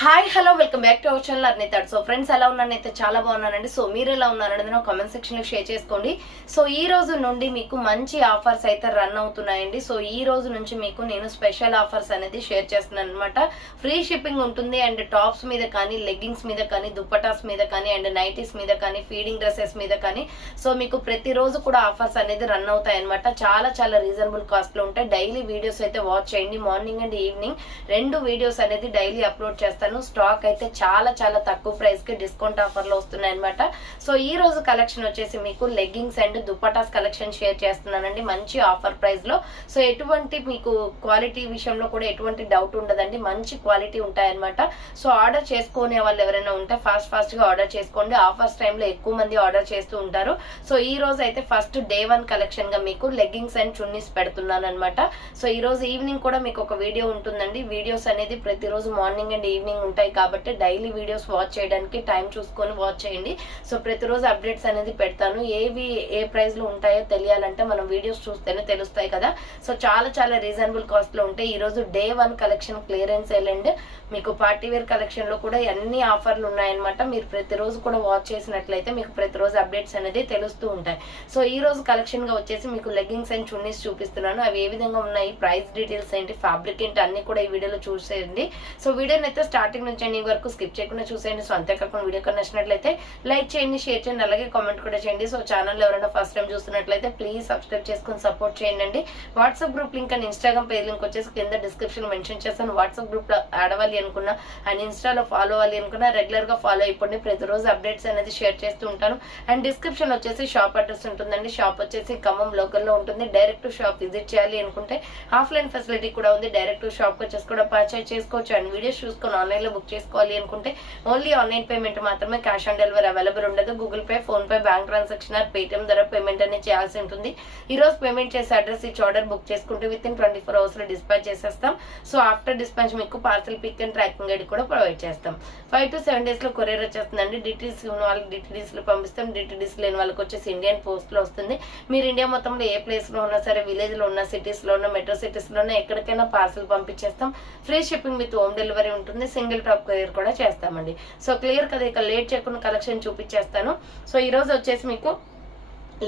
Hi hello welcome back to our channel అర్నితాడ్. So friends ఎలా ఉన్నానైతే చాలా బాగున్నానండి. సో మీరు ఎలా ఉన్నారనేది నా కామెంట్ సెక్షన్ లో షేర్ చేసుకోండి. సో ఈ రోజు నుండి మీకు మంచి ఆఫర్స్ అయితే రన్ అవుతున్నాయండి. సో ఈ రోజు నుంచి మీకు నేను స్పెషల్ ఆఫర్స్ అనేది షేర్ చేస్తున్నాను అనమాట. ఫ్రీ షిప్పింగ్ ఉంటుంది అండ్ టాప్స్ మీద కానీ, లెగ్గింగ్స్ మీద కానీ, దుప్పటాస్ మీద కానీ, అండ్ నైటీస్ మీద కానీ, ఫీడింగ్ డ్రెస్సెస్ మీద కానీ సో మీకు ప్రతిరోజు కూడా ఆఫర్స్ అనేది రన్ అవుతాయి అనమాట. చాలా రీజనబుల్ కాస్ట్ లో ఉంటాయి. డైలీ వీడియోస్ అయితే వాచ్ చేయండి. మార్నింగ్ అండ్ ఈవినింగ్ 2 వీడియోస్ అనేది డైలీ అప్లోడ్ చేస్తాను. స్టాక్ అయితే చాలా తక్కువ ప్రైస్ కి డిస్కౌంట్ ఆఫర్ లో వస్తున్నాయి అనమాట. సో ఈ రోజు కలెక్షన్ వచ్చేసి మీకు leggings and dupattas collection share చేస్తున్నానండి మంచి ఆఫర్ ప్రైస్ లో. సో ఎటువంటి మీకు క్వాలిటీ విషయంలో కూడా ఎటువంటి డౌట్ ఉండదండి, మంచి క్వాలిటీ ఉంటాయన్నమాట. సో ఆర్డర్ చేసుకునే వాళ్ళు ఎవరైనా ఉంటే ఫాస్ట్ గా ఆర్డర్ చేసుకోండి. ఆఫర్స్ టైంలో ఎక్కువ మంది ఆర్డర్ చేస్తూ ఉంటారు. సో ఈ రోజు అయితే ఫస్ట్ డే 1 కలెక్షన్ గా మీకు లెగ్గింగ్స్ అండ్ చున్నీస్ పెడుతున్నాను అనమాట. సో ఈ రోజు ఈవినింగ్ కూడా మీకు ఒక వీడియో ఉంటుందండి. వీడియోస్ అనేది ప్రతిరోజు మార్నింగ్ అండ్ ఈవినింగ్ ఉంటాయి కాబట్టి డైలీ వీడియోస్ వాచ్ చేయడానికి టైం చూసుకొని వాచ్ చేయండి. సో ప్రతిరోజు అప్డేట్స్ అనేది పెడతాను. ఏవి ఏ ప్రైస్ లో ఉంటాయో తెలియాలంటే మనం వీడియోస్ చూస్తేనే తెలుస్తాయి కదా. సో చాలా రీజనబుల్ కాస్ట్ లో ఉంటాయి. ఈ రోజు day 1 collection clearance sale and మీకు పార్టీ వేర్ కలెక్షన్ లో కూడా అన్ని ఆఫర్లు ఉన్నాయన్నమాట. మీరు ప్రతిరోజు కూడా వాచ్ చేసినట్లయితే మీకు ప్రతిరోజు అప్డేట్స్ అనేది తెలుస్తూ ఉంటాయి. సో ఈ రోజు కలెక్షన్ గా వచ్చేసి మీకు లెగ్గింగ్స్ అండ్ చున్నీస్ చూపిస్తున్నాను. అవి ఏ విధంగా ఉన్నాయి, ప్రైస్ డీటెయిల్స్ ఏంటి, ఫ్యాబ్రిక్ ఏంటి అన్ని కూడా ఈ వీడియోలో చూసేయండి. సో వీడియోని అయితే స్టార్టింగ్ నుంచి ఎండింగ్ వరకు స్కిప్ చేయకుండా చూసేయండి. సో అంతేకాకుండా వీడియో నచ్చినట్లయితే లైక్ చేయండి, షేర్ చేయండి, అలాగే కామెంట్ కూడా చేయండి. సో ఛానల్ ఎవరైనా ఫస్ట్ టైం చూస్తున్నట్లయితే ప్లీజ్ సబ్స్క్రైబ్ చేసుకుని సపోర్ట్ చేయండి. WhatsApp group link and Instagram page link వచ్చేసి కింద డిస్క్రిప్షన్ మెన్షన్ చేస్తాను. వాట్సాప్ గ్రూప్ లో యాడ్ అవ్వాలి అనుకున్నా అండ్ ఇన్స్టాలో ఫాలో అవ్వాలి అనుకున్నా రెగ్యులర్ గా ఫాలో అయిపోండి. ప్రతిరోజు అప్డేట్స్ అనేది షేర్ చేస్తూ ఉంటాను. అండ్ డిస్క్రిప్షన్ వచ్చేసి షాప్ అడ్రస్ ఉంటుందండి. షాప్ వచ్చేసి ఖమ్మం లోకల్ లో ఉంటుంది. డైరెక్ట్ షాప్ విజిట్ చేయాలి అనుకుంటే ఆఫ్లైన్ ఫెసిలిటీ కూడా ఉంది. డైరెక్ట్ షాప్ వచ్చేసి కూడా పర్చేజ్ చేసుకోవచ్చు. అండ్ వీడియోస్ చూసుకొని ఆన్లైన్ లో బుక్ చేసుకోవాలి అనుకుంటే ఓన్లీ ఆన్లైన్ పేమెంట్ మాత్రమే, క్యాష్ ఆన్ డెలివరీ అవైలబుల్ ఉండదు. Google pay, phone pay, bank transaction or Paytm ద్వారా పేమెంట్ అనేది చేయాల్సి ఉంటుంది. ఈ రోజు పేమెంట్ చేసే అడ్రస్ ఇచ్చి ఆర్డర్ బుక్ చేసుకుంటే విత్ ఇన్ 24 hours లో డిస్పాచ్ చేసేస్తాం. సో ఆఫ్టర్ డిస్పాచ్ మీకు parcel pick and tracking guide కూడా ప్రొవైడ్ చేస్తాం. 5 to 7 days లో కొరియర్ వచ్చేస్తుందండి. డిటీడీస్ ఉన్న వాళ్ళకి డిటీడీస్ లో పంపిస్తాం. డిటీడీస్ లేని వాళ్ళకి వచ్చేసి ఇండియన్ పోస్ట్ లో వస్తుంది. మీరు ఇండియా మొత్తంలో ఏ ప్లేస్ లో ఉన్నా సరే, విలేజ్ లో ఉన్న, సిటీస్ లో ఉన్న, మెట్రో సిటీస్ లో ఉన్న ఎక్కడికైనా పార్సల్ పంపించేస్తాం. Free shipping with home delivery ఉంటుంది. సింగిల్ టాప్ కొరియర్ కూడా చేస్తామండి. సో క్లియర్ కదా, ఇక లేట్ చేయకుండా కలెక్షన్ చూపించేస్తాను. సో ఈ రోజు వచ్చేసి మీకు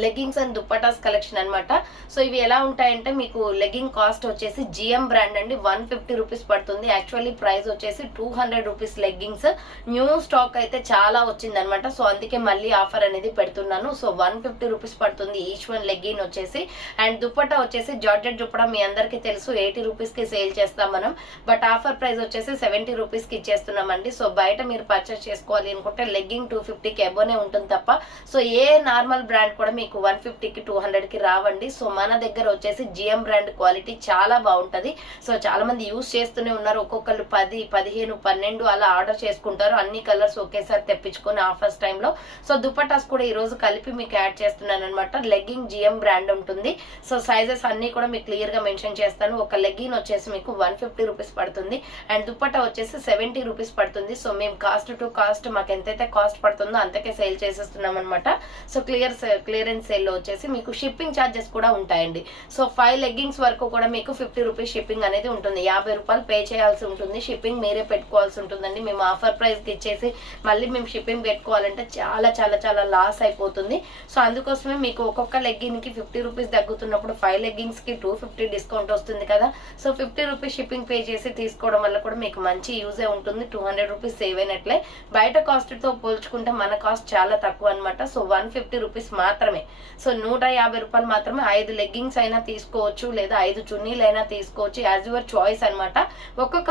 లెగ్గింగ్స్ అండ్ దుప్పటాస్ కలెక్షన్ అనమాట. సో ఇవి ఎలా ఉంటాయంటే మీకు లెగ్గింగ్ కాస్ట్ వచ్చేసి జిఎం బ్రాండ్ అండి, 150 రూపీస్ పడుతుంది. యాక్చువల్లీ ప్రైస్ వచ్చేసి 200 రూపీస్ లెగ్గింగ్స్. న్యూ స్టాక్ అయితే చాలా వచ్చింది అనమాట. సో అందుకే మళ్ళీ ఆఫర్ అనేది పెడుతున్నాను. సో 150 రూపీస్ పడుతుంది ఈచ్ వన్ లెగ్గిన్ వచ్చేసి. అండ్ దుప్పటా వచ్చేసి జార్జెట్ దుప్పటా మీ అందరికీ తెలుసు 80 రూపీస్ కి సేల్ చేస్తాం మనం. బట్ ఆఫర్ ప్రైస్ వచ్చేసి 70 రూపీస్ కి ఇచ్చేస్తున్నామండి. సో బయట మీరు పర్చేస్ చేసుకోవాలి అనుకుంటే లెగ్గింగ్ 250 కి అబోనే ఉంటుంది తప్ప సో ఏ నార్మల్ బ్రాండ్ కూడా మీకు 150 కి 200 కి రావండి. సో మన దగ్గర వచ్చేసి జిఎం బ్రాండ్ క్వాలిటీ చాలా బాగుంటది. సో చాలా మంది యూజ్ చేస్తూనే ఉన్నారు. ఒక్కొక్కరు 10, 15, 12 అలా ఆర్డర్ చేసుకుంటారు. అన్ని కలర్స్ ఒకేసారి తెప్పించుకొని ఆఫర్స్ టైంలో. సో దుపట్టాస్ కూడా ఈ రోజు కలిపి మీకు యాడ్ చేస్తున్నాను అనమాట. లెగ్గింగ్ జిఎం బ్రాండ్ ఉంటుంది. సో సైజెస్ అన్ని కూడా మీకు క్లియర్ గా మెన్షన్ చేస్తాను. ఒక లెగ్గిన్ వచ్చేసి మీకు 150 రూపీస్ పడుతుంది అండ్ దుపట్టా వచ్చేసి 70 రూపీస్ పడుతుంది. సో మేము కాస్ట్ టు కాస్ట్ మాకు ఎంతైతే కాస్ట్ పడుతుందో అంతకే సేల్ చేసేస్తున్నాం అనమాట. సో క్లియరెన్స్ సేల్ లో వచ్చేసి మీకు షిప్పింగ్ ఛార్జెస్ కూడా ఉంటాయండి. సో 5 లెగ్గింగ్స్ వరకు కూడా మీకు 50 రూపీస్ షిప్పింగ్ అనేది ఉంటుంది. 50 రూపాయలు పే చేయాల్సి ఉంటుంది. షిప్పింగ్ మీరే పెట్టుకోవాల్సి ఉంటుందండి. మేము ఆఫర్ ప్రైస్ కి ఇచ్చేసి మళ్ళీ మేము షిప్పింగ్ పెట్టుకోవాలంటే చాలా లాస్ అయిపోతుంది. సో అందుకోసమే మీకు ఒక్కొక్క లెగ్గిన్ కి 50 రూపీస్ తగ్గుతున్నప్పుడు 5 లెగ్గింగ్స్ కి 250 డిస్కౌంట్ వస్తుంది కదా. సో 50 రూపీస్ షిప్పింగ్ పే చేసి తీసుకోవడం వల్ల కూడా మీకు మంచి యూజే ఉంటుంది. 200 రూపీస్ సేవ్ అయినట్లే. బయట కాస్ట్ తో పోల్చుకుంటే మన కాస్ట్ చాలా తక్కువ అనమాట. సో 150 రూపీస్ మాత్రమే. సో 150 రూపాయలు మాత్రమే 5 లెగ్గింగ్స్ అయినా తీసుకోవచ్చు, లేదా 5 చున్నీలు అయినా తీసుకోవచ్చు. యాజ్ యువర్ చాయిస్ అనమాట. ఒక్కొక్క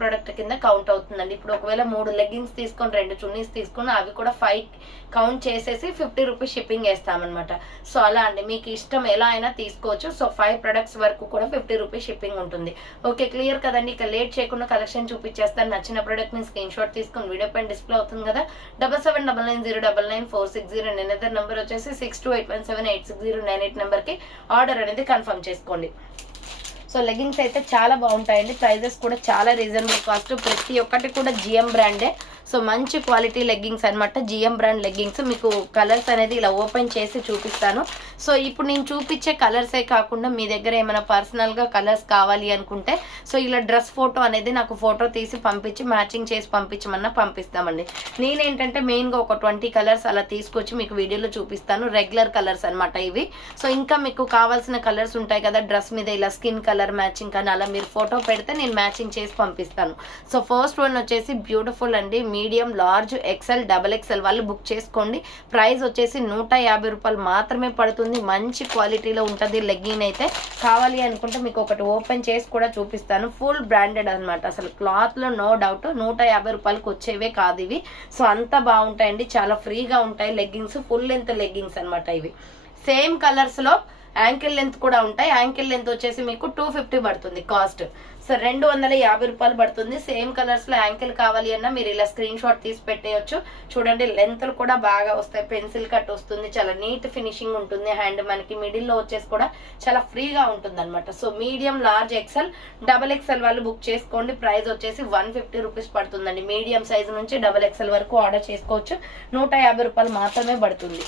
ప్రొడక్ట్ కింద కౌంట్ అవుతుందండి. ఇప్పుడు ఒకవేళ 3 లెగ్గింగ్స్ తీసుకొని 2 చున్నీస్ తీసుకుని అవి కూడా 5 కౌంట్ చేసేసి 50 రూపీస్ షిప్పింగ్ వేస్తామన్నమాట. సో అలా అండి, మీకు ఇష్టం ఎలా అయినా తీసుకోవచ్చు. సో 5 ప్రొడక్ట్స్ వరకు కూడా 50 రూపీస్ షిప్పింగ్ ఉంటుంది. ఓకే, క్లియర్ కదండి. ఇక లేట్ చేయకుండా కలెక్షన్ చూపించేస్తాను. నచ్చిన ప్రొడక్ట్ ని స్క్రీన్ షాట్ తీసుకుని వీడియో పైన డిస్ప్లే అవుతుంది కదా. 7799099460 నేనదర్ నెంబర్ వచ్చేసి 6281786098 నెంబర్ కి ఆర్డర్ అనేది కన్ఫర్మ్ చేసుకోండి. సో లెగ్గింగ్స్ అయితే చాలా బాగుంటాయండి. ప్రైజెస్ కూడా చాలా రీజనబుల్ కాస్ట్. ప్రతి ఒక్కటి కూడా జిఎం బ్రాండే. సో మంచి క్వాలిటీ లెగ్గింగ్స్ అనమాట, జిఎం బ్రాండ్ లెగ్గింగ్స్. మీకు కలర్స్ అనేది ఇలా ఓపెన్ చేసి చూపిస్తాను. సో ఇప్పుడు నేను చూపించే కలర్సే కాకుండా మీ దగ్గర ఏమైనా పర్సనల్గా కలర్స్ కావాలి అనుకుంటే సో ఇలా డ్రెస్ ఫోటో అనేది నాకు ఫోటో తీసి పంపించి మ్యాచింగ్ చేసి పంపించమన్నా పంపిస్తామండి. నేనేంటంటే మెయిన్గా ఒక 20 కలర్స్ అలా తీసుకొచ్చి మీకు వీడియోలో చూపిస్తాను. రెగ్యులర్ కలర్స్ అనమాట ఇవి. సో ఇంకా మీకు కావాల్సిన కలర్స్ ఉంటాయి కదా డ్రెస్ మీద, ఇలా స్కిన్ కలర్ మ్యాచింగ్ కానీ అలా మీరు ఫోటో పెడితే నేను మ్యాచింగ్ చేసి పంపిస్తాను. సో ఫస్ట్ వన్ వచ్చేసి బ్యూటిఫుల్ అండి, మీడియం, లార్జ్, ఎక్సెల్, XXL వాళ్ళు బుక్ చేసుకోండి. ప్రైస్ వచ్చేసి 150 రూపాయలు మాత్రమే పడుతుంది. మంచి క్వాలిటీలో ఉంటుంది లెగ్గిన్ అయితే. కావాలి అనుకుంటే మీకు ఒకటి ఓపెన్ చేసి కూడా చూపిస్తాను. ఫుల్ బ్రాండెడ్ అనమాట, అసలు క్లాత్లో నో డౌట్. 150 రూపాయలకి వచ్చేవే కాదు ఇవి. సో అంత బాగుంటాయండి, చాలా ఫ్రీగా ఉంటాయి లెగ్గింగ్స్. ఫుల్ లెంత్ లెగ్గింగ్స్ అనమాట ఇవి. సేమ్ కలర్స్లో యాంకిల్ లెంత్ కూడా ఉంటాయి. యాంకిల్ లెంత్ వచ్చేసి మీకు 250 పడుతుంది కాస్ట్. సో 250 రూపాయలు పడుతుంది. సేమ్ కలర్స్ లో యాంకిల్ కావాలి అన్నా మీరు ఇలా స్క్రీన్ షాట్ తీసి పెట్టేయచ్చు. చూడండి లెంత్లు కూడా బాగా వస్తాయి, పెన్సిల్ కట్ వస్తుంది, చాలా నీట్ ఫినిషింగ్ ఉంటుంది. హ్యాండ్ మనకి మిడిల్ లో వచ్చేసి కూడా చాలా ఫ్రీగా ఉంటుంది అనమాట. So medium, large, XL, XXL వాళ్ళు బుక్ చేసుకోండి. ప్రైస్ వచ్చేసి 150 రూపీస్ పడుతుందండి. మీడియం సైజ్ నుంచి XXL వరకు ఆర్డర్ చేసుకోవచ్చు. 150 రూపాయలు మాత్రమే పడుతుంది.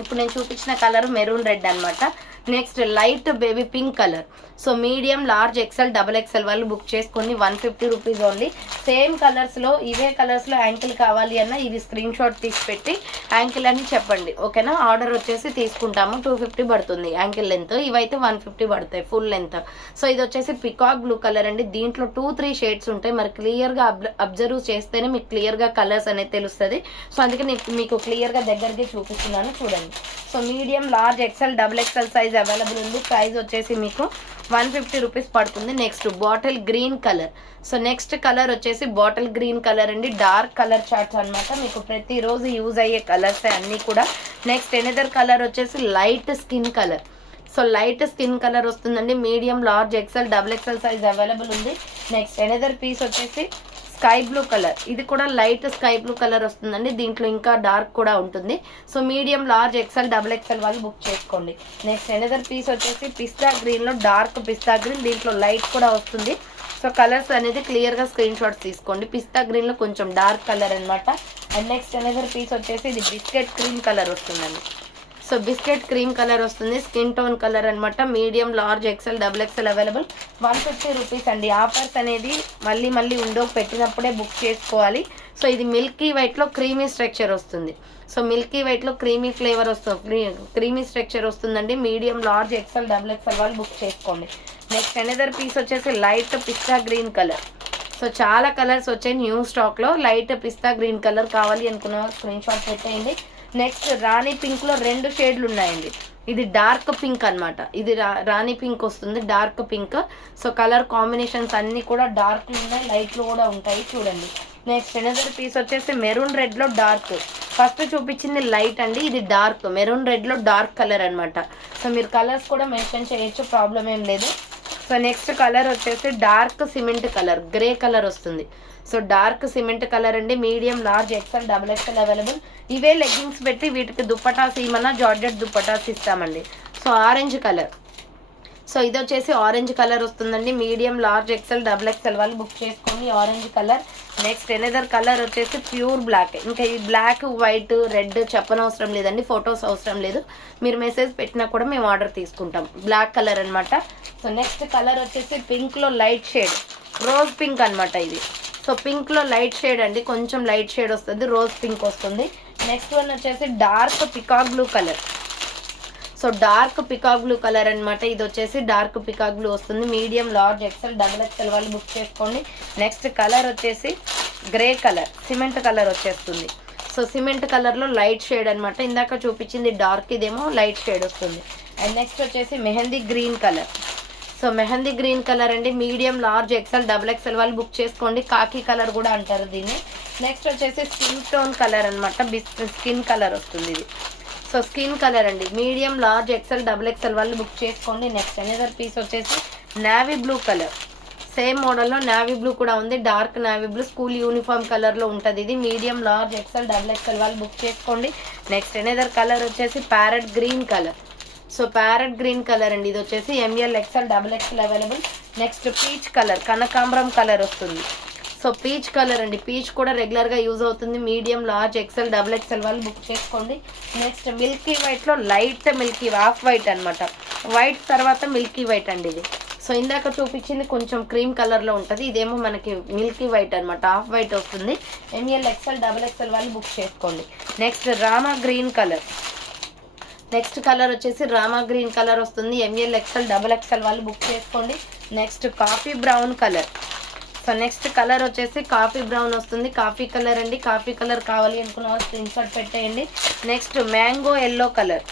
ఇప్పుడు నేను చూపించిన కలర్ మెరూన్ రెడ్ అనమాట. Next light baby pink colour. So medium, large, XL, XXL వాళ్ళు బుక్ చేసుకొని 150 రూపీస్ ఓన్లీ. సేమ్ కలర్స్లో ఇవే కలర్స్లో యాంకిల్ కావాలి అన్న ఇవి స్క్రీన్ షాట్ తీసి పెట్టి యాంకిల్ అని చెప్పండి, ఓకేనా? ఆర్డర్ వచ్చేసి తీసుకుంటాము. 250 పడుతుంది యాంకిల్ లెంత్. ఇవైతే 150 పడతాయి ఫుల్ లెంత్. సో ఇది వచ్చేసి పికాక్ బ్లూ కలర్ అండి. దీంట్లో 2-3 షేడ్స్ ఉంటాయి. మరి క్లియర్గా అబ్జర్వ్ చేస్తేనే మీకు క్లియర్గా కలర్స్ అనేది తెలుస్తుంది. సో అందుకే నేను మీకు క్లియర్గా దగ్గరికి చూపిస్తున్నాను, చూడండి. So medium, large, XL, XXL size available ఉంది. ప్రైస్ వచ్చేసి మీకు 150 రూపీస్ పడుతుంది. Next bottle green colour. So next colour వచ్చేసి బాటిల్ గ్రీన్ కలర్ అండి. డార్క్ కలర్ చార్ట్స్ అనమాట, మీకు ప్రతిరోజు యూజ్ అయ్యే కలర్స్ అన్నీ కూడా. నెక్స్ట్ ఎనదర్ కలర్ వచ్చేసి light skin colour. So light skin colour వస్తుందండి. Medium, large, XL, XXL size available ఉంది. నెక్స్ట్ ఎనదర్ పీస్ వచ్చేసి స్కై బ్లూ కలర్. ఇది కూడా లైట్ స్కై బ్లూ కలర్ వస్తుందండి. దీంట్లో ఇంకా డార్క్ కూడా ఉంటుంది. So medium, large, XL, XXL వాళ్ళు బుక్ చేసుకోండి. నెక్స్ట్ ఎనదర్ పీస్ వచ్చేసి పిస్తా గ్రీన్లో డార్క్ పిస్తా గ్రీన్. దీంట్లో లైట్ కూడా వస్తుంది. సో కలర్స్ అనేది క్లియర్గా స్క్రీన్ షాట్స్ తీసుకోండి. పిస్తా గ్రీన్లో కొంచెం డార్క్ కలర్ అనమాట. అండ్ నెక్స్ట్ ఎనదర్ పీస్ వచ్చేసి ఇది బిస్కెట్ క్రీమ్ కలర్ వస్తుందండి. సో బిస్కెట్ క్రీమ్ కలర్ వస్తుంది, స్కిన్ టోన్ కలర్ అనమాట. Medium, large, XL, XXL available. 150 rupees అండి. ఆఫర్స్ అనేది మళ్ళీ ఉండో పెట్టినప్పుడే బుక్ చేసుకోవాలి. సో ఇది మిల్కీ వైట్లో క్రీమీ స్ట్రక్చర్ వస్తుంది. సో మిల్కీ వైట్లో క్రీమీ ఫ్లేవర్ వస్తుంది, క్రీమీ స్ట్రక్చర్ వస్తుందండి. మీడియం, లార్జ్, ఎక్సెల్, XXL వాళ్ళు బుక్ చేసుకోండి. నెక్స్ట్ ఎనదర్ పీస్ వచ్చేసి లైట్ పిస్తా గ్రీన్ కలర్. సో చాలా కలర్స్ వచ్చాయి న్యూ స్టాక్లో. లైట్ పిస్తా గ్రీన్ కలర్ కావాలి అనుకున్న స్క్రీన్ షాట్ పెట్టేయండి. నెక్స్ట్ రాణి పింక్లో 2 షేడ్లు ఉన్నాయండి. ఇది డార్క్ పింక్ అనమాట. ఇది రాణి పింక్ వస్తుంది, dark pink. So colour combinations అన్నీ కూడా డార్క్లు ఉన్నాయి, లైట్లు కూడా ఉంటాయి, చూడండి. నెక్స్ట్ ఎనదర్ పీస్ వచ్చేసి మెరూన్ రెడ్లో డార్క్. ఫస్ట్ చూపించింది లైట్ అండి, ఇది డార్క్. మెరూన్ రెడ్లో డార్క్ కలర్ అనమాట. సో మీరు కలర్స్ కూడా మెన్షన్ చేయొచ్చు, ప్రాబ్లం ఏం లేదు. సో నెక్స్ట్ కలర్ వచ్చేసి dark cement colour, grey colour వస్తుంది. సో డార్క్ సిమెంట్ కలర్ అండి. Medium, large, XL, XXL available. ఇవే లెగ్గింగ్స్ పెట్టి వీటికి దుప్పటాస్ ఇమన్నా జార్జెట్ దుప్పటాస్ ఇస్తామండి. So orange colour. సో ఇది వచ్చేసి ఆరెంజ్ కలర్ వస్తుందండి. మీడియం, లార్జ్, ఎక్సెల్, XXL వాళ్ళు బుక్ చేసుకోండి. Orange colour. Next another colour వచ్చేసి ప్యూర్ బ్లాక్. ఇంకా ఈ బ్లాక్, వైట్, రెడ్ చెప్పనవసరం లేదండి, ఫొటోస్ అవసరం లేదు. మీరు మెసేజ్ పెట్టినా కూడా మేము ఆర్డర్ తీసుకుంటాం. బ్లాక్ కలర్ అనమాట. సో నెక్స్ట్ కలర్ వచ్చేసి పింక్లో లైట్ షేడ్, రోజ్ పింక్ అనమాట ఇది. సో పింక్లో లైట్ షేడ్ అండి, కొంచెం లైట్ షేడ్ వస్తుంది, రోజ్ పింక్ వస్తుంది. నెక్స్ట్ వన్ వచ్చేసి dark peacock blue colour. So dark peacock blue colour అనమాట. ఇది వచ్చేసి డార్క్ పికాక్ బ్లూ వస్తుంది. మీడియం, లార్జ్, ఎక్సెల్, XXL వాళ్ళు బుక్ చేసుకోండి. నెక్స్ట్ కలర్ వచ్చేసి గ్రే కలర్, సిమెంట్ కలర్ వచ్చేస్తుంది. సో సిమెంట్ కలర్లో లైట్ షేడ్ అనమాట. ఇందాక చూపించింది డార్క్, ఇదేమో లైట్ షేడ్ వస్తుంది. అండ్ నెక్స్ట్ వచ్చేసి mehndi green colour. So mehndi green colour అండి. మీడియం, లార్జ్, ఎక్సెల్, XXL వాళ్ళు బుక్ చేసుకోండి. కాకి కలర్ కూడా అంటారు దీన్ని. నెక్స్ట్ వచ్చేసి స్కిన్ టోన్ కలర్ అనమాట, స్కిన్ కలర్ వస్తుంది ఇది. సో స్కిన్ కలర్ అండి. మీడియం, లార్జ్, ఎక్సెల్, XXL వాళ్ళు బుక్ చేసుకోండి. నెక్స్ట్ ఎనదర్ పీస్ వచ్చేసి నావీ బ్లూ కలర్. సేమ్ మోడల్లో నావీ బ్లూ కూడా ఉంది, dark navy blue, school uniform కలర్లో ఉంటుంది ఇది. మీడియం, లార్జ్, ఎక్సెల్, XXL వాళ్ళు బుక్ చేసుకోండి. నెక్స్ట్ ఎనదర్ కలర్ వచ్చేసి parrot green colour. So parrot green colour అండి, ఇది వచ్చేసి ML XL double XL available. Next peach colour, కనకాంబరం కలర్ వస్తుంది. సో పీచ్ కలర్ అండి, పీచ్ కూడా రెగ్యులర్గా యూజ్ అవుతుంది. Medium, large, XL, double XL వాళ్ళు బుక్ చేసుకోండి. నెక్స్ట్ మిల్కీ వైట్లో లైట్ మిల్కీ ఆఫ్ వైట్ అనమాట, వైట్ తర్వాత మిల్కీ వైట్ అండి ఇది. సో ఇందాక చూపించింది కొంచెం క్రీమ్ కలర్లో ఉంటుంది, ఇదేమో మనకి మిల్కీ వైట్ అనమాట, ఆఫ్ వైట్ వస్తుంది. ఎంఎల్ ఎక్స్ఎల్ డబుల్ ఎక్స్ఎల్ వాళ్ళు బుక్ చేసుకోండి. Next Rama green colour, next colour వచ్చేసి రామా గ్రీన్ కలర్ వస్తుంది. ఎంఎల్ ఎక్స్ఎల్ డబుల్ ఎక్స్ఎల్ వాళ్ళు బుక్ చేసుకోండి. Next coffee brown colour. So next colour వచ్చేసి కాఫీ బ్రౌన్ వస్తుంది, కాఫీ కలర్ అండి. కాఫీ కలర్ కావాలి అనుకున్న వాళ్ళు స్క్రీన్ షాట్ పెట్టేయండి. Next mango yellow colour.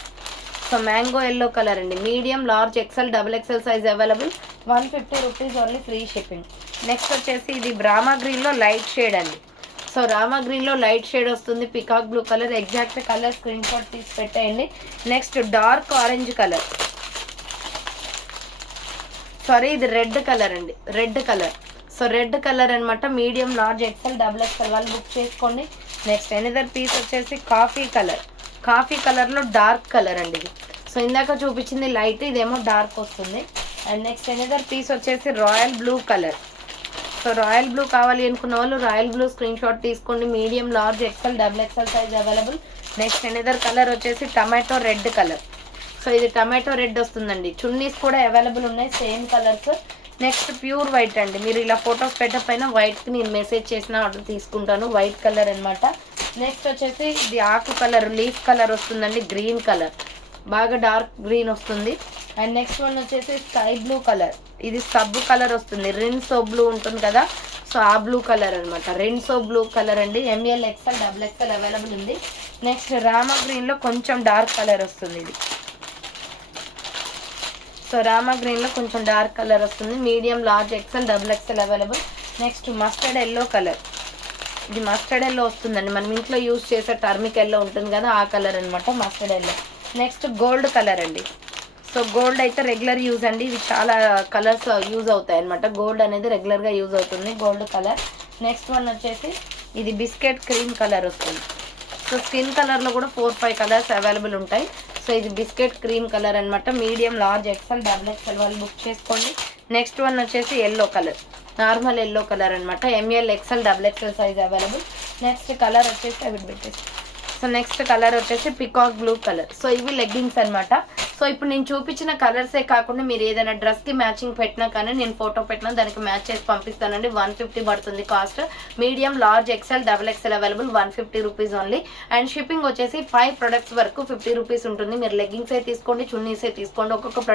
So mango yellow colour అండి, medium, large, XL, double XL size available. 150 rupees only, free shipping. Next వచ్చేసి ఇది రామా గ్రీన్లో లైట్ షేడ్ అండి. సో రామా గ్రీన్లో లైట్ షేడ్ వస్తుంది, peacock blue colour. Exact colour screenshot తీసి పెట్టేయండి. Next dark orange colour, sorry ఇది రెడ్ కలర్ అండి, red colour. So red colour అనమాట, medium, large, XL, double XL వాళ్ళు బుక్ చేసుకోండి. నెక్స్ట్ ఎనదర్ పీస్ వచ్చేసి కాఫీ కలర్, కాఫీ కలర్లో dark colour అండి ఇది. సో ఇందాక చూపించింది లైట్, ఇదేమో డార్క్ వస్తుంది. అండ్ నెక్స్ట్ ఎనదర్ పీస్ వచ్చేసి royal blue colour. So royal blue కావాలి అనుకున్న వాళ్ళు రాయల్ బ్లూ స్క్రీన్ షాట్ తీసుకోండి. Medium, large, XL, double XL size available. Next another colour వచ్చేసి టమాటో రెడ్ కలర్. సో ఇది టమాటో రెడ్ వస్తుందండి. చున్నీస్ కూడా అవైలబుల్ ఉన్నాయి, same colours. Next pure white అండి, మీరు ఇలా ఫొటోస్ పెట్టకపోయినా వైట్కి నేను మెసేజ్ చేసిన ఆర్డర్ తీసుకుంటాను. వైట్ కలర్ అనమాట. నెక్స్ట్ వచ్చేసి ఇది ఆకు కలర్, లీఫ్ కలర్ వస్తుందండి, గ్రీన్ కలర్, బాగా డార్క్ గ్రీన్ వస్తుంది. అండ్ నెక్స్ట్ వన్ వచ్చేసి స్కై బ్లూ కలర్, ఇది సబ్బు కలర్ వస్తుంది, రిన్సో బ్లూ ఉంటుంది కదా, సో ఆ బ్లూ కలర్ అనమాట, రిన్సో బ్లూ కలర్ అండి. ML XL double XL available ఉంది. నెక్స్ట్ రామా గ్రీన్లో కొంచెం డార్క్ కలర్ వస్తుంది ఇది. సో రామా గ్రీన్లో కొంచెం డార్క్ కలర్ వస్తుంది, medium, large, XL, double XL available. Next mustard yellow colour, ఇది మస్టర్డ్ ఎల్లో వస్తుందండి, మనం ఇంట్లో యూజ్ చేసే టర్మిక్ ఎల్లో ఉంటుంది కదా ఆ కలర్ అనమాట, mustard yellow. Next gold colour అండి. సో గోల్డ్ అయితే రెగ్యులర్ యూజ్ అండి, ఇవి చాలా కలర్స్ యూజ్ అవుతాయి అనమాట. గోల్డ్ అనేది రెగ్యులర్గా యూజ్ అవుతుంది, గోల్డ్ కలర్. నెక్స్ట్ వన్ వచ్చేసి ఇది బిస్కెట్ క్రీమ్ కలర్ వస్తుంది. సో స్కిన్ కలర్లో కూడా 4-5 కలర్స్ అవైలబుల్ ఉంటాయి. సో ఇది బిస్కెట్ క్రీమ్ కలర్ అనమాట, medium, large, XL, double XL వాళ్ళు బుక్ చేసుకోండి. నెక్స్ట్ వన్ వచ్చేసి yellow colour, normal yellow colour అనమాట, ML XL double XL size available. Next colour వచ్చేసి అవి పెట్టేసి, సో నెక్స్ట్ కలర్ వచ్చేసి పికాక్ బ్లూ కలర్. సో ఇవి లెగ్గింగ్స్ అనమాట. సో ఇప్పుడు నేను చూపించిన కలర్సే కాకుండా మీరు ఏదైనా డ్రెస్కి మ్యాచింగ్ పెట్టినా కానీ నేను ఫోటో పెట్టినా దానికి మ్యాచ్ చేసి పంపిస్తానండి. 150 పడుతుంది cost. Medium, large, XL, double XL available, 150 rupees only. And shipping వచ్చేసి 5 ప్రొడక్ట్స్ వరకు 50 రూపీస్ ఉంటుంది. మీరు లెగ్గింగ్సే తీసుకోండి, చున్నీసే తీసుకోండి, ఒక్కొక్క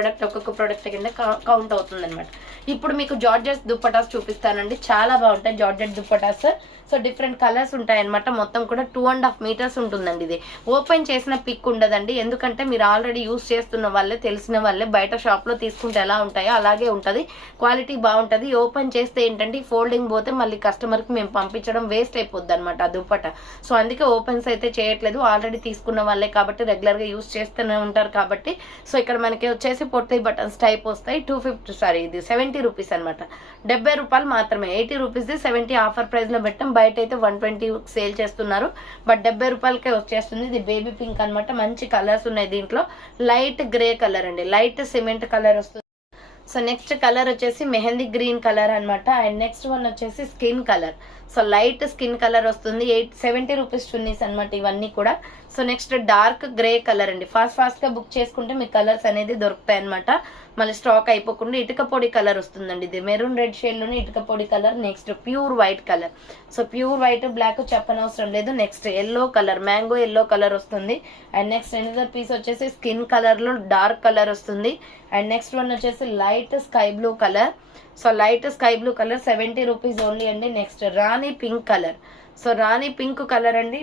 ప్రోడక్ట్ కింద కౌంట్ అవుతుంది అనమాట. ఇప్పుడు మీకు జార్జెట్ దుప్పటాస్ చూపిస్తానండి, చాలా బాగుంటాయి georgette dupattas. So different colours ఉంటాయన్నమాట, మొత్తం కూడా 2.5 మీటర్స్ ఉంటుందండి. ఇది ఓపెన్ చేసిన పిక్ ఉండదండి, ఎందుకంటే మీరు ఆల్రెడీ యూస్ చేస్తున్న వాళ్ళే, తెలిసిన వాళ్ళే, బయట షాప్లో తీసుకుంటే ఎలా ఉంటాయో అలాగే ఉంటుంది, క్వాలిటీ బాగుంటుంది. ఓపెన్ చేస్తే ఏంటంటే ఫోల్డింగ్ పోతే మళ్ళీ కస్టమర్కి మేము పంపించడం వేస్ట్ అయిపోద్ది అనమాట ఆ దుప్పట. సో అందుకే ఓపెన్స్ అయితే చేయట్లేదు, ఆల్రెడీ తీసుకున్న వాళ్ళే కాబట్టి రెగ్యులర్గా యూస్ చేస్తూనే ఉంటారు కాబట్టి. సో ఇక్కడ మనకి వచ్చేసి పొట్టి బటన్స్ టైప్ వస్తాయి. 250 ఇది 70 రూపీస్ అనమాట, 70 రూపాయలు మాత్రమే. 80 రూపీస్ది 70 ఆఫర్ ప్రైస్లో పెట్టాం, బయట అయితే 120 సేల్ చేస్తున్నారు, బట్ 70 రూపాయలకే వచ్చేస్తుంది. ఇది బేబీ పింక్ అనమాట, మంచి కలర్స్ ఉన్నాయి దీంట్లో. లైట్ గ్రే కలర్ అండి, లైట్ సిమెంట్ కలర్ వస్తుంది. సో నెక్స్ట్ కలర్ వచ్చేసి మెహందీ గ్రీన్ కలర్ అనమాట. అండ్ నెక్స్ట్ వన్ వచ్చేసి skin colour. So light skin colour వస్తుంది, 70 రూపీస్ చున్నీస్ అనమాట ఇవన్నీ కూడా. So next dark grey colour అండి, ఫాస్ట్గా బుక్ చేసుకుంటే మీకు కలర్స్ అనేది దొరుకుతాయి అనమాట, మళ్ళీ స్టాక్ అయిపోకుండా. ఇటుక పొడి కలర్ వస్తుందండి, ఇది మెరూన్ రెడ్ షేడ్లోనే ఇటుక పొడి కలర్. Next pure white colour, so pure white black చెప్పనవసరం లేదు. Next yellow colour, mango yellow colour వస్తుంది. అండ్ నెక్స్ట్ ఎనదర్ పీస్ వచ్చేసి స్కిన్ కలర్లో డార్క్ కలర్ వస్తుంది. అండ్ నెక్స్ట్ వన్ వచ్చేసి light sky blue colour. So light sky blue colour 70 rupees only అండి. Next రాణి pink colour, so రాణి pink colour అండి,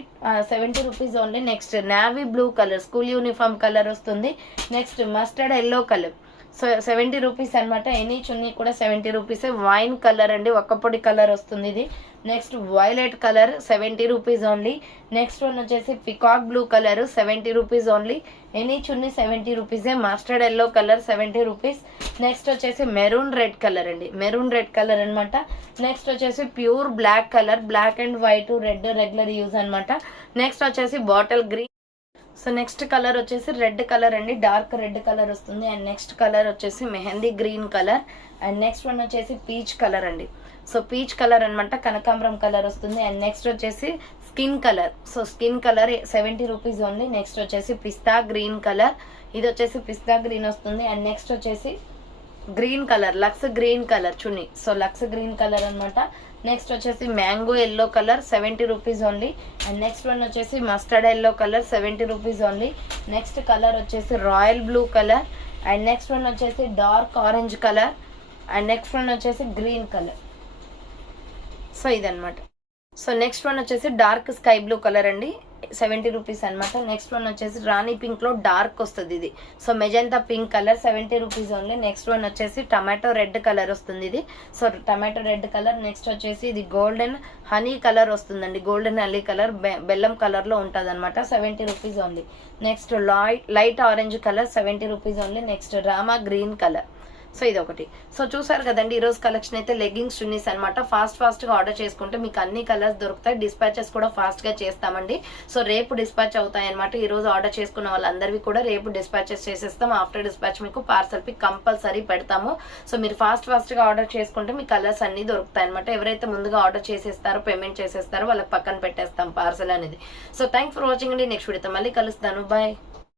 70 rupees only. Next navy blue colour, school uniform colour వస్తుంది. Next mustard yellow colour, so 70 rupees అనమాట. Any చున్నీ కూడా 70 రూపీసే. Wine colour అండి, ఒక్కపొడి colour వస్తుంది ఇది. Next violet colour 70 rupees only. Next one వచ్చేసి peacock blue colour 70 rupees only. Any చున్నీ 70 రూపీసే. Mustard yellow colour 70 rupees. Next వచ్చేసి మెరూన్ రెడ్ కలర్ అండి, మెరూన్ రెడ్ కలర్ అనమాట. నెక్స్ట్ వచ్చేసి pure black colour, black and white red regular use అనమాట. Next వచ్చేసి bottle green. So next colour వచ్చేసి red colour అండి, డార్క్ రెడ్ కలర్ వస్తుంది. And next colour వచ్చేసి mehndi green colour. And next one వచ్చేసి peach colour అండి. So peach colour అనమాట, కనకాంబరం కలర్ వస్తుంది. అండ్ నెక్స్ట్ వచ్చేసి skin colour. So skin colour 70 rupees only. Next వచ్చేసి పిస్తా గ్రీన్ కలర్, ఇది వచ్చేసి పిస్తా గ్రీన్ వస్తుంది. అండ్ నెక్స్ట్ వచ్చేసి green colour, lux green colour చున్నీ. సో లక్స్ గ్రీన్ కలర్ అనమాట. నెక్స్ట్ వచ్చేసి mango yellow colour 70 rupees only. And next one వచ్చేసి mustard yellow colour 70 rupees only. Next colour వచ్చేసి royal blue colour. And next one వచ్చేసి dark orange colour. And next one వచ్చేసి green colour. So ఇదనమాట. So next one వచ్చేసి dark sky blue colour అండి, 70 rupees అనమాట. Next one వచ్చేసి రాణి pink లో dark వస్తుంది ఇది. So magenta pink colour 70 rupees only. Next one వచ్చేసి టమాటో రెడ్ కలర్ వస్తుంది ఇది. So tomato red colour. Next వచ్చేసి ఇది గోల్డెన్ హనీ కలర్ వస్తుందండి, గోల్డెన్ హనీ కలర్ బెల్లం కలర్ లో ఉంటుంది అనమాట, 70 rupees only. Next light orange colour 70 rupees only. Next Rama green colour. So ఇది ఒకటి. సో చూసారు కదండి ఈరోజు కలెక్షన్ అయితే లెగ్గింగ్స్ చున్నీస్ అనమాట. ఫాస్ట్గా ఆర్డర్ చేసుకుంటే మీకు అన్ని కలర్స్ దొరుకుతాయి. డిస్పాచెస్ కూడా ఫాస్ట్గా చేస్తామండి. సో రేపు డిస్పాచ్ అవుతాయి అనమాట. ఈరోజు ఆర్డర్ చేసుకున్న వాళ్ళందరివి కూడా రేపు డిస్పాచెస్ చేసేస్తాం. ఆఫ్టర్ డిస్పాచ్ మీకు పార్సల్ పిక్ కంపల్సరీ పెడతాము. సో మీరు ఫాస్ట్గా ఆర్డర్ చేసుకుంటే మీ కలర్స్ అన్ని దొరుకుతాయి అనమాట. ఎవరైతే ముందుగా ఆర్డర్ చేసేస్తారో పేమెంట్ చేసేస్తారో వాళ్ళకి పక్కన పెట్టేస్తాం పార్సల్ అనేది. సో థ్యాంక్ ఫర్ వాచింగ్ అండి. నెక్స్ట్ వీడియోతో మళ్ళీ కలుస్తాను. బాయ్.